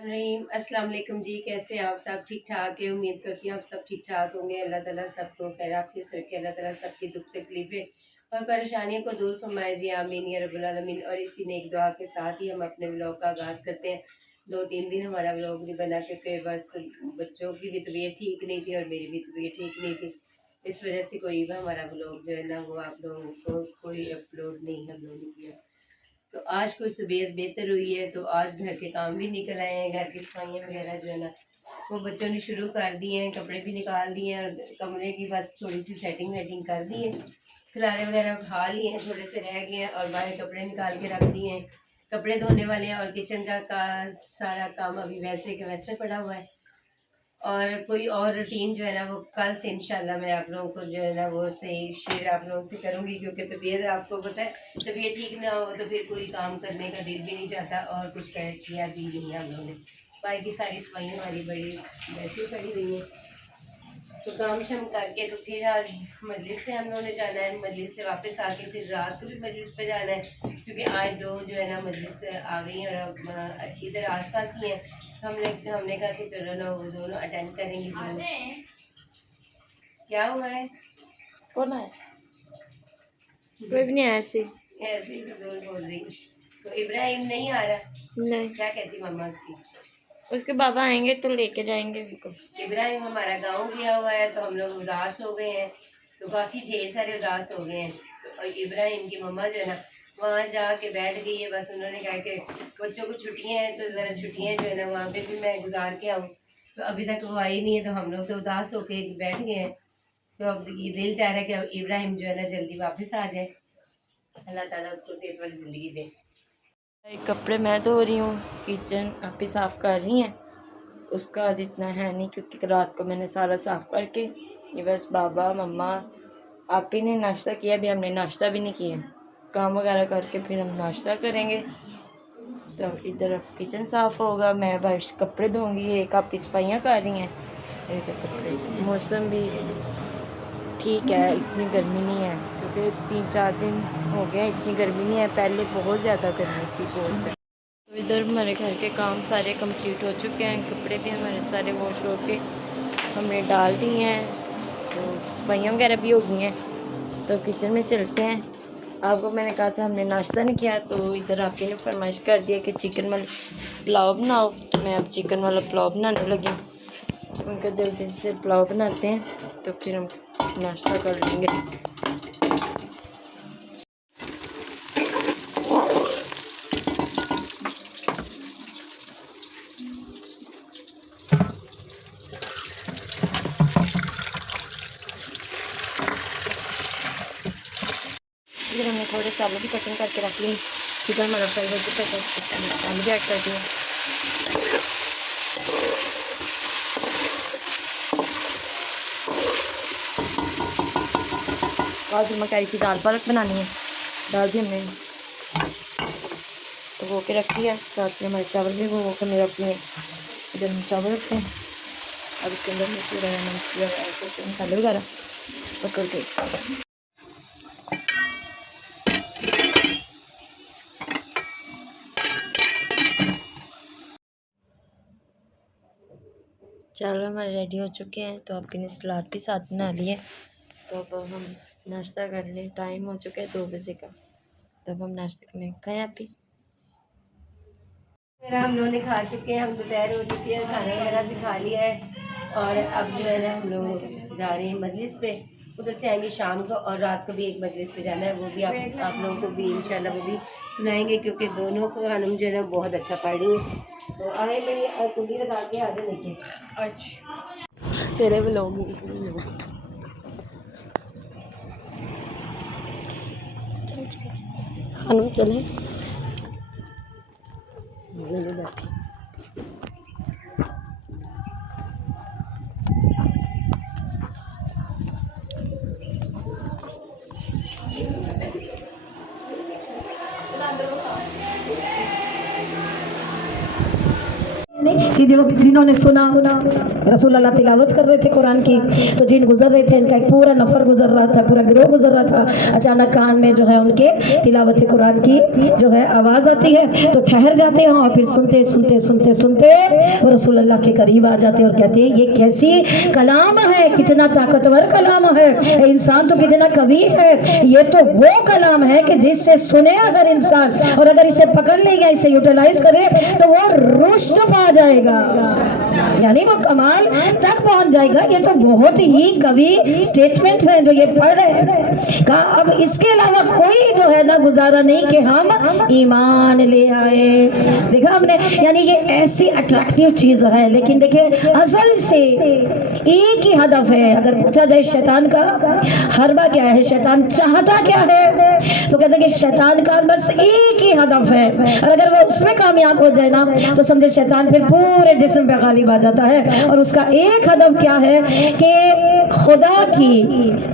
रहीम अस्सलाम वालेकुम जी। कैसे हैं आप? सब ठीक ठाक है? उम्मीद करती हूँ आप सब ठीक ठाक होंगे। अल्लाह ताला सबको खैर आफियत रखे। अल्लाह ताला सबकी दुख तकलीफें और परेशानियों को दूर फरमाए जी, आमीन या रब्बुल आलमीन। और इसी नेक दुआ के साथ ही हम अपने व्लॉग का आगाज़ करते हैं। 2-3 दिन हमारा व्लॉग नहीं बना क्योंकि बस बच्चों की भी तबीयत ठीक नहीं थी और मेरी भी तबीयत ठीक नहीं थी। इस वजह से कोई भी हमारा व्लॉग जो है ना वो आप लोगों को कोई अपलोड नहीं हम लोगों ने किया। तो आज कुछ तबीयत बेहतर हुई है तो आज घर के काम भी निकल आए हैं। घर की सफाइयाँ वगैरह जो है ना वो बच्चों ने शुरू कर दी हैं। कपड़े भी निकाल दिए हैं और कमरे की बस थोड़ी सी सेटिंग वेटिंग कर दी है। खिलारे वगैरह उठा लिए हैं, थोड़े से रह गए हैं और बाहर कपड़े निकाल के रख दिए हैं। कपड़े धोने वाले हैं और किचन का सारा काम अभी वैसे के वैसे पड़ा हुआ है। और कोई और रूटीन जो है ना वो कल से इंशाल्लाह मैं आप लोगों को जो है ना वो सही शेयर आप लोगों से करूँगी। क्योंकि तबीयत आपको पता है, तबीयत ठीक ना हो तो फिर कोई काम करने का दिल भी नहीं चाहता और कुछ कह किया भी नहीं है हम लोगों ने। बाकी सारी सफाइयाँ हमारी बड़ी वैसी पड़ी हुई हैं। तो काम शम करके तो फिर आज मजलिस पे हम लोगों ने जाना है। मजलिस से वापस आके फिर रात को भी मजलिस पे जाना है क्योंकि आज दो जो है ना मजलिस आ गई हैं और अब इधर आसपास ही हैं। हमने कहा कि चलो ना वो दोनों अटेंड करेंगे दोनों। क्या हुआ है? कौन है? कोई भी नहीं आया ऐसे। ऐसे ही तो जोर बोल रही। तो इब्राहिम नहीं आ रहा? नहीं, क्या कहती मम्मा उसकी? उसके बाबा आएंगे तो लेके जाएंगे उनको। इब्राहिम हमारा गांव गया हुआ है तो हम लोग उदास हो गए हैं। तो काफ़ी ढेर सारे उदास हो गए हैं। तो इब्राहिम की मम्मा जो है ना वहाँ जाके बैठ गई है। बस उन्होंने कहा कि बच्चों को छुट्टियाँ हैं तो ज़रा छुट्टियाँ जो है ना वहाँ पे भी मैं गुजार के आऊँ। तो अभी तक वो आई नहीं है तो हम लोग तो उदास होके बैठ गए हैं। तो अब ये दिल चाह रहा है कि इब्राहिम जो है ना जल्दी वापस आ जाए। अल्लाह ताला उसको सेहत वाली ज़िंदगी दे। कपड़े मैं धो रही हूँ, किचन आप ही साफ़ कर रही हैं। उसका आज इतना है नहीं क्योंकि रात को मैंने सारा साफ़ करके ये बस बाबा मम्मा आप ही ने नाश्ता किया, अभी हमने नाश्ता भी नहीं किया। काम वगैरह करके फिर हम नाश्ता करेंगे। तो इधर अब किचन साफ़ होगा, मैं बस कपड़े धोंगी। एक आप सफाइयाँ कर रही हैं, एक कपड़े। मौसम भी ठीक है, इतनी गर्मी नहीं है क्योंकि 3-4 दिन हो गए इतनी गर्मी नहीं है। पहले बहुत ज़्यादा गर्मी थी, बहुत ज़्यादा। तो इधर हमारे घर के काम सारे कंप्लीट हो चुके हैं। कपड़े भी हमारे सारे वॉश हो के हमने डाल दिए हैं। तो सफाइयाँ वगैरह भी हो गई हैं। तो किचन में चलते हैं। आपको मैंने कहा था हमने नाश्ता नहीं किया तो इधर आप ही ने फरमाइश कर दिया कि चिकन वाला पुलाव बनाओ। तो मैं अब चिकन वाला पुलाव बनाने लगी। उनका जल्दी से पुलाव बनाते हैं तो फिर हम नाश्ता कर लेंगे। फिर हमने थोड़े से आलू की कटिंग करके रख ली। चिकन हमारा फ्राई हो चुका है, आलू भी ऐड कर दिए। आज मैं कह रही थी दाल पालक बनानी है, दाल भी हमने तो वो के रखी है। साथ में हमारे चावल भी वो के मैं रखी है। इधर हम चावल रखते हैं। अब इसके अंदर मिर्च वगैरह नमक मसाले वगैरह पकड़ के चावल हमारे रेडी हो चुके हैं। तो आपने सलाद भी साथ बना लिए। तो अब हम नाश्ता कर लें, टाइम हो चुका है 2 बजे का। तब हम नाश्ते करने खाएँ आप ही। हम लोगों ने खा चुके हैं, हम दोपहर हो चुकी है, खाना वगैरह भी खा लिया है। और अब जो है ना हम लोग जा रहे हैं मजलिस पे। उधर से आएंगे शाम को और रात को भी एक मजलिस पे जाना है। वो भी आप लोगों को भी इंशाल्लाह वो भी सुनाएंगे क्योंकि दोनों खानम जो है ना बहुत अच्छा पढ़ रही है। तो आए मेरी कुंडी लगा के आगे नीचे। अच्छा तेरे भी लोग खाना चले बैठे। कि जिन्होंने सुना रसूल अल्लाह तिलावत कर रहे थे कुरान की, तो जिन गुजर रहे थे इनका एक पूरा नफर गुजर रहा था, पूरा गिरोह गुजर रहा था। अचानक कान में जो है उनके तिलावत कुरान की जो है आवाज़ आती है, तो ठहर जाते हैं और फिर सुनते सुनते सुनते सुनते वो रसूल अल्लाह के करीब आ जाते हैं और कहते हैं ये कैसी कलाम है, कितना ताकतवर कलाम है, इंसान तो कितना कवि है। ये तो वो कलाम है कि जिससे सुने अगर इंसान और अगर इसे पकड़ लेगा, इसे यूटिलाइज करे, तो वो रुश्द पा जाएगा, यानी वो कमाल तक पहुंच जाएगा। ये तो बहुत ही कवि स्टेटमेंट्स हैं जो ये पढ़ रहे हैं। कहा अब इसके अलावा कोई जो है ना गुजारा नहीं कि हम ईमान ले आए। देखा हमने, यानी ये ऐसी अट्रैक्टिव चीज है, लेकिन देखिए असल से एक ही हदफ है। अगर पूछा जाए शैतान का हरबा क्या है, शैतान चाहता क्या है, तो कहते हैं कि शैतान का बस एक ही हदफ है, और अगर वो उसमें कामयाब हो जाए ना तो समझे शैतान फिर पूरे जिस्म पे गालिब आ जाता है। और उसका एक हदफ क्या है कि खुदा की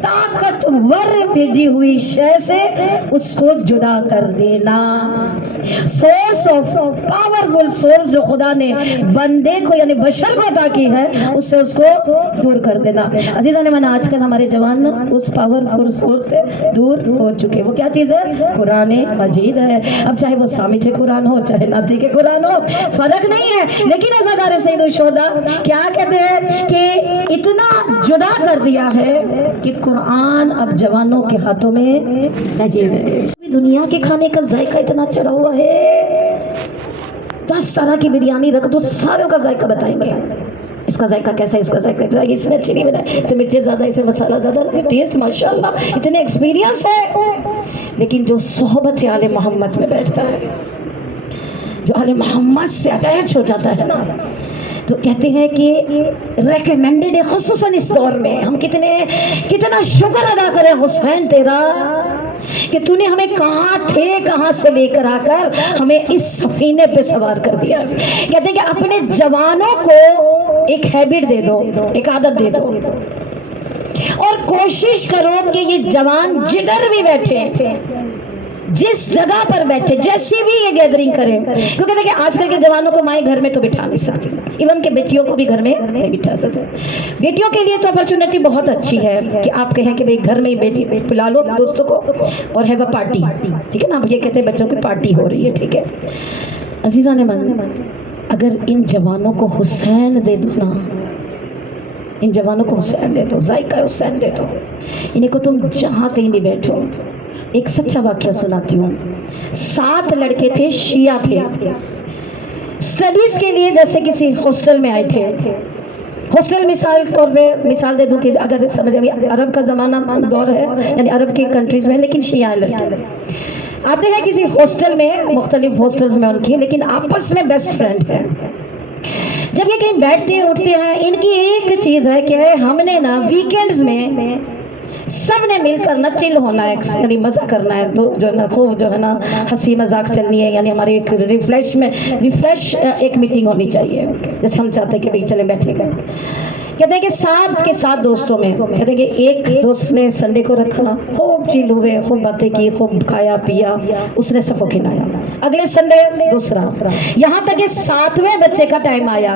ताकतवर भेजी हुई शय से उसको जुदा कर देना। सोर्स ऑफ पावरफुल सोर्स जो खुदा ने बंदे को यानी बशर को अता की है, उससे उसको दूर कर देना। अजीज़ान ने माना आजकल हमारे जवान उस पावरफुल सोर्स से दूर हो चुके। वो क्या चीज़ है? कुरान मजीद है। अब चाहे वो सामिच कुरान हो, चाहे नाती के कुरान हो, फर्क नहीं है, लेकिन अज़ादार सईद शोदा क्या कहते हैं कि इतना जुदा कर दिया है कि कुरान अब जवानों के हाथों में नहीं है। दुनिया के खाने का जायका इतना चढ़ा हुआ है, 10 तरह की बिरयानी रख दो, सारों का जायका बताएंगे। इसका जायका कैसा है, इसका जायका कैसा है, इसमें अच्छी नहीं बनाए, इसमें मिर्ची ज़्यादा, इसमें मसाला ज़्यादा, टेस्ट माशाल्लाह, इतने एक्सपीरियंस है। लेकिन जो सोहबत आले मोहम्मद में बैठता है, जो आले मोहम्मद से अटैच हो जाता है ना, तो कहते हैं कि रेकमेंडेड है, खुसूसन इस दौर में। हम कितना शुक्र अदा करें हुसैन तेरा कि तूने हमें कहाँ थे कहाँ से लेकर आकर हमें इस सफीने पे सवार कर दिया। कहते हैं कि अपने जवानों को एक हैबिट दे दो, एक आदत दे दो, और कोशिश करो कि ये जवान जिधर भी बैठे, जिस जगह पर बैठे, जैसी भी ये गैदरिंग करें, क्योंकि देखिए आजकल के जवानों को माएँ घर में तो बिठा नहीं सकती, इवन के बेटियों को भी घर में नहीं बिठा सकते। बेटियों के लिए तो अपॉर्चुनिटी बहुत अच्छी है कि आप कहें कि भाई घर में ही बेटी बुला लो दोस्तों को और है वह पार्टी, ठीक है ना। अब ये कहते हैं बच्चों की पार्टी हो रही है, ठीक है। अजीज़ा ने मन, अगर इन जवानों को हुसैन दे दो ना, इन जवानों को हुसैन दे दो, जायका हुसैन दे दो, इन्हीं को तुम जहाँ कहीं भी बैठो। एक सच्चा वाक़या सुनाती हूँ। 7 लड़के थे, शिया थे, स्टडीज़ के लिए जैसे किसी हॉस्टल में आए थे। हॉस्टल मिसाल तौर पे मिसाल दे दूँ कि अगर समझ अरब का ज़माना दौर है, यानी अरब की कंट्रीज़ में, लेकिन शिया लड़के आते हैं किसी हॉस्टल में, मुख्तलिफ हॉस्टल्स में उनकी, लेकिन आपस में बेस्ट फ्रेंड है। जब ये कहीं बैठते हैं उठते हैं, इनकी एक चीज़ है कि हमने ना वीकेंड्स में सब ने मिलकर ना चिल होना है, यानी मज़ा करना है, तो जो है ना खूब जो है ना हंसी मजाक चलनी है, यानी हमारी एक रिफ्रेश एक मीटिंग होनी चाहिए, जैसे हम चाहते हैं कि भाई चले बैठेगा। कहते हैं कि 7 के 7 दोस्तों में, कहते हैं कि एक दोस्त ने संडे को रखा, खूब चिल हुए, खूब बातें की, खूब खाया पिया, उसने सबको खिलाया। अगले संडे दूसरा, यहाँ तक कि 7वें बच्चे का टाइम आया।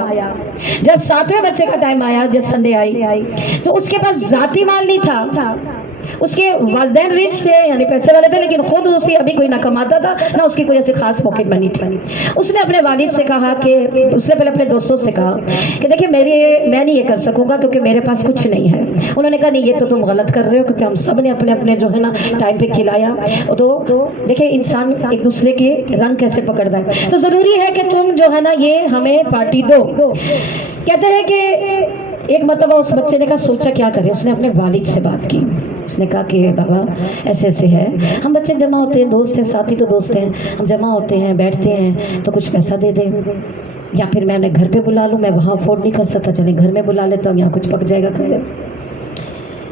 जब 7वें बच्चे का टाइम आया, जब संडे आई, तो उसके पास जाती माल नहीं था। उसके वालिदैन रिच थे, यानी पैसे वाले थे, लेकिन खुद उसे अभी कोई ना कमाता था ना उसकी कोई ऐसी खास पॉकेट मनी थी। उसने अपने वालिद से कहा कि, उसने पहले अपने दोस्तों से कहा कि देखिए मैं नहीं ये कर सकूंगा क्योंकि मेरे पास कुछ नहीं है। उन्होंने कहा नहीं, ये तो तुम गलत कर रहे हो, क्योंकि हम सब ने अपने अपने जो है ना टाइम पे खिलाया। तो देखिए इंसान एक दूसरे के रंग कैसे पकड़ता है, तो ज़रूरी है कि तुम जो है ना ये हमें पार्टी दो। कहते हैं कि एक मतलब उस बच्चे ने कहा सोचा क्या करे, उसने अपने वालिद से बात की। उसने कहा कि बाबा ऐसे ऐसे है, हम बच्चे जमा होते हैं, दोस्त हैं, साथी तो दोस्त हैं, हम जमा होते हैं, बैठते हैं, तो कुछ पैसा दे दें, या फिर मैं उन्हें घर पे बुला लूँ, मैं वहाँ अफोर्ड नहीं कर सकता, चले घर में बुला लेता हूँ, यहाँ कुछ पक जाएगा खा।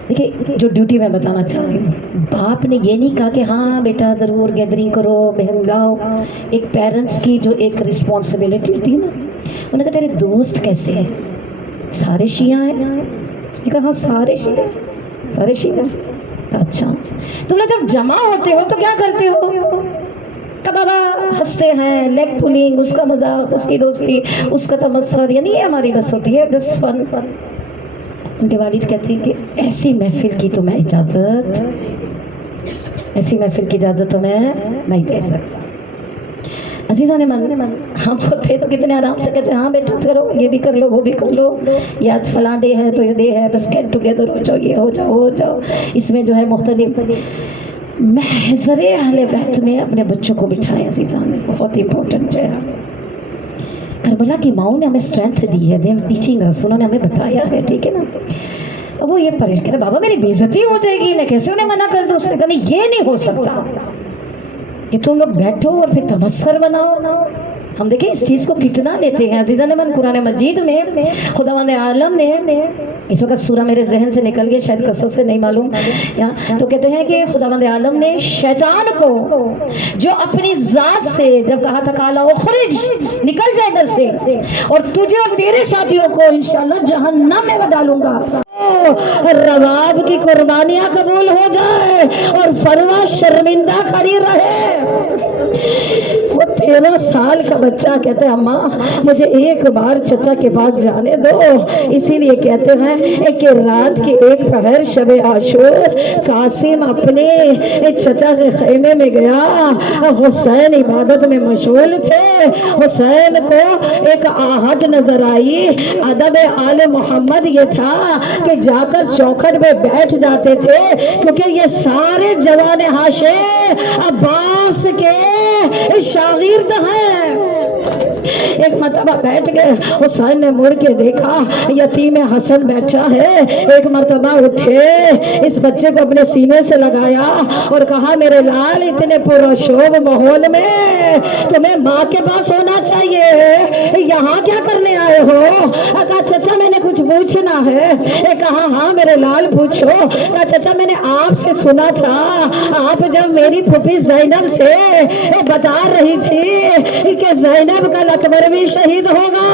देखिए जो ड्यूटी मैं बताना चाह रही हूँ, बाप ने ये नहीं कहा कि हाँ बेटा ज़रूर गैदरिंग करो, बहन लाओ। एक पेरेंट्स की जो एक रिस्पॉन्सिबिलिटी होती है ना, उन्होंने कहा तेरे दोस्त कैसे हैं? सारे शिया हैं। उसने कहा हाँ सारे शिया। अच्छा, तुम लोग जब जमा होते हो तो क्या करते हो? बेटा बाबा हंसते हैं, लेग पुलिंग, उसका मजाक, उसकी दोस्ती, उसका तमस्खुर, यानी ये हमारी बस होती है, जस्ट फन। उनके वालिद कहते हैं कि ऐसी महफिल की तो मैं इजाज़त तो मैं नहीं दे सकता। अजीज़ा ने मन हम होते तो कितने आराम से कहते हाँ बेटा करो, ये भी कर लो, वो भी कर लो, ये आज फलां डे है तो ये डे है, बस गेट टुगेदर हो जाओ, ये हो जाओ, हो जाओ। इसमें जो है मुख्तलिफ महज़रे अहले बैत में अपने बच्चों को बिठाएं। अजीज़ा ने बहुत इंपॉर्टेंट है। करबला की माओ ने हमें स्ट्रेंथ दी है, देव टीचिंग अस, उन्होंने हमें बताया है, ठीक है ना। अब वो ये परेशान कह रहे बाबा मेरी बेइज्जती हो जाएगी, मैं कैसे उन्हें मना कर दूं। उसने कहा नहीं ये नहीं हो सकता कि तुम लोग बैठो और फिर तबस्सुर बनाओ। हम देखें इस चीज़ को कितना लेते हैं। अजीज़ा ने मन कुरान मजीद में खुदावंद आलम ने इस वक्त सूरा मेरे जहन से निकल गया, शायद कसस से नहीं मालूम, या तो कहते हैं कि खुदावंद आलम ने शैतान को जो अपनी जात से जब कहा था काला उखरिज, निकल जाए घर से, और तुझे और तेरे साथियों को इंशाअल्लाह जहन्नम में मैं डालूंगा। रबाब की कुर्बानियां कबूल हो जाए और फरवा शर्मिंदा खड़ी रहे। वो 13 साल का बच्चा कहते हैं अम्मा मुझे एक बार चचा के पास जाने दो। इसीलिए कहते हैं कि रात के एक पहर शबे आशूर कासिम अपने चचा के खेमे में गया। हुसैन इबादत में मशगूल थे। हुसैन को एक आहट नजर आई। अदब आले मोहम्मद ये था कि जाकर चौखट में बैठ जाते थे, क्योंकि ये सारे जवान हाशे अब्बास के शागिर्द हैं। एक मरतबा बैठ गए, हुसैन ने मुड़ के देखा यतीम हसन बैठा है। एक मरतबा उठे, इस बच्चे को अपने सीने से लगाया और कहा मेरे लाल इतने पुरशोभ माहौल में तुम्हें माँ के पास होना चाहिए, यहाँ क्या करने आए हो? कहा चचा मैंने कुछ पूछना है। कहा हाँ मेरे लाल पूछो। कहा चचा मैंने आपसे सुना था आप जब मेरी फूफी जैनब से बता रही थी कि जैनब का अकबर भी शहीद होगा,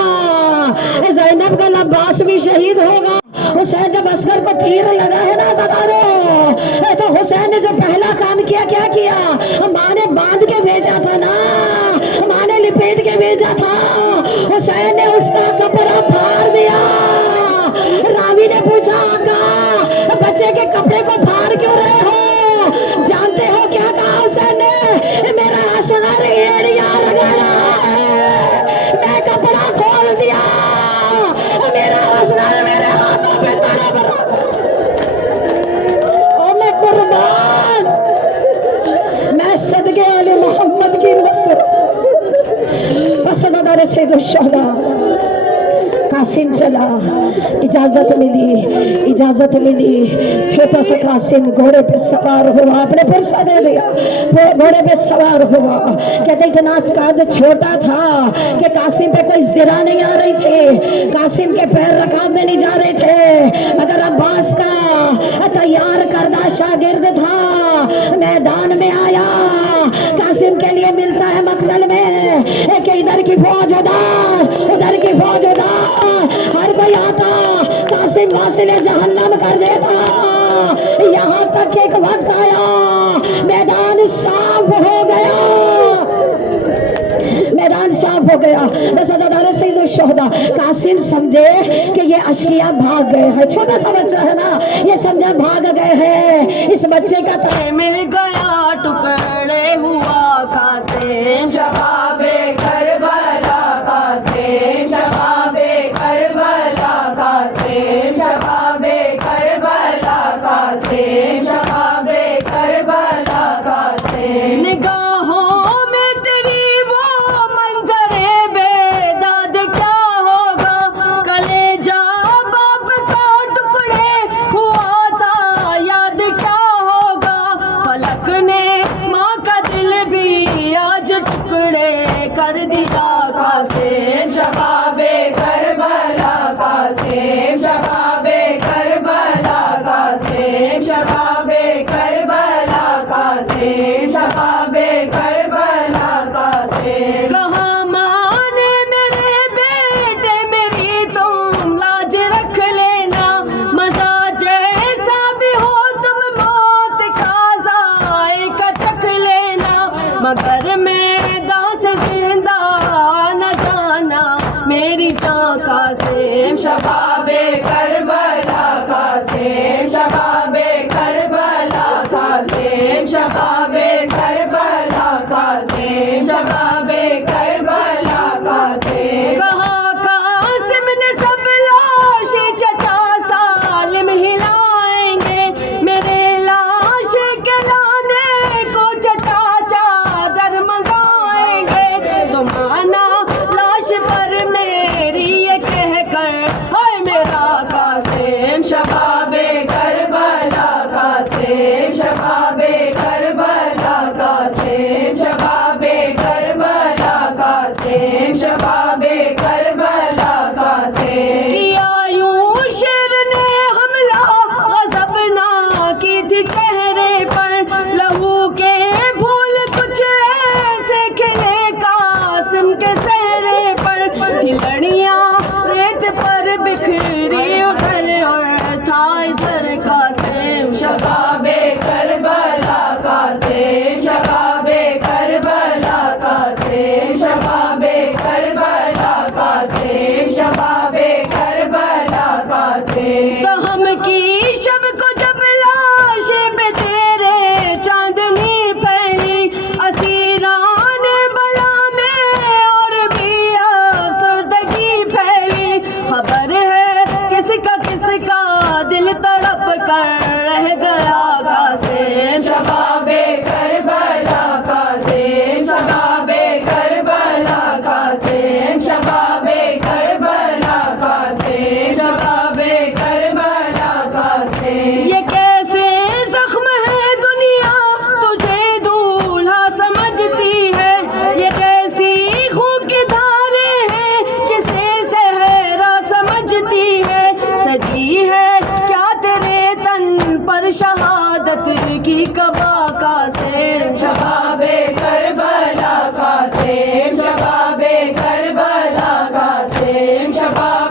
जैनब का अब्बास भी शहीद होगा। हुसैन जब असगर को तीर लगा है ना ज़दारो, तो हुसैन ने जो पहला काम किया क्या किया? माँ ने बांध के भेजा था ना, माँ ने लिपेट के भेजा था। हुसैन ने उसका कपड़ा फाड़ दिया। रावी ने पूछा आका बच्चे के कपड़े को फाड़ क्यों रहे हो? जानते हो क्या कहा हुसैन ने? मेरा असगर एड़िया लगा रहा है, मैं कपड़ा खोल दिया, मेरा असगर मेरे हाथों पे तड़प रहा, और मैं कुर्बान, मैं सदके आले मोहम्मद की नस्ल। बस ज़दार सैयद शुहदा कासिम चला, इजाजत मिली। छोटा सा कासिम घोड़े पे सवार हुआ, अपने पुरसा दे दिया, वो घोड़े पे सवार हुआ। कहते इतना काद छोटा था कि कासिम पे कोई जिरा नहीं आ रही थी, कासिम के पैर रकाब में नहीं जा रहे थे। मगर अब्बास का तैयार करदा शागिर्द था, मैदान में आया। कासिम के लिए मिलता है मकतल में कि इधर की फौज उधर की फौज हर कोई आता, कासिम वासिले जहन्नम कर देता। यहाँ तक एक वक्त आया, मैदान साफ हो गया। बस ज़दार सैयद शुहदा कासिम समझे कि ये अशिया भाग गए हैं, छोटा सा बच्चा है ना, ये समझा भाग गए हैं। इस बच्चे का तार मिल गया, टुकड़े हुआ कासिम, शबाबे करबला कासिम, शबाबे करबला कासिम, शबाबे करबला कासिम, शबाबे करबला कासिम। निगाहों में तेरी वो मंजरे बेदाद क्या होगा, कलेजा बाप का टुकड़े हुआ था याद क्या होगा। फलक ने मीठा कासिम शबाबे करबला कासिम शबाबे करबला कासिम शबाबे करबला कासिम शबाबे करबला कासिम। कहा कासिम ने सब लाश चचा सालिम हिलाएंगे, मेरे लाश के लाने को चचा चादर मंगाएंगे। तुम आना लाश पर मेरी ये कहकर, हाय मेरा कासिम शबाबे करबला कासिम शबाबे करबला कासिम शबाबे करबला कासिम शबाबे करबला कासिम। किया यूं शेर ने हमला गज़बना की थी चेहरे पर, लहू के फूल कुछ ऐसे खिले कासिम के चेहरे पर। थी लड़ियां रेत पर बिखरी उधर और था इधर कासिम शबाबे करबला कासिम शबाबे करबला कासिम शबाबे करबला कासिम शबाबे करबला कासिम। गम की शब को जब लाश पे तेरे चांदनी फैली, असीरान बला में और भी अफसरदगी फैली। खबर है किसका दिल तड़प कर रह गया कासिम शबाबे करबला कासिम शबाबे करबला कासिम शबाबे करबला कासिम शबाबे करबला कासिम। ये कैसे जख्म है दुनिया तुझे दूल्हा समझती है, ये कैसी खून की धारे हैं जिसे सहरा समझती है। सजी है क्या तेरे तन पर शहादत की कबा कासिम शबाबे करबला कासिम शबाबे करबला कासिम शबाबे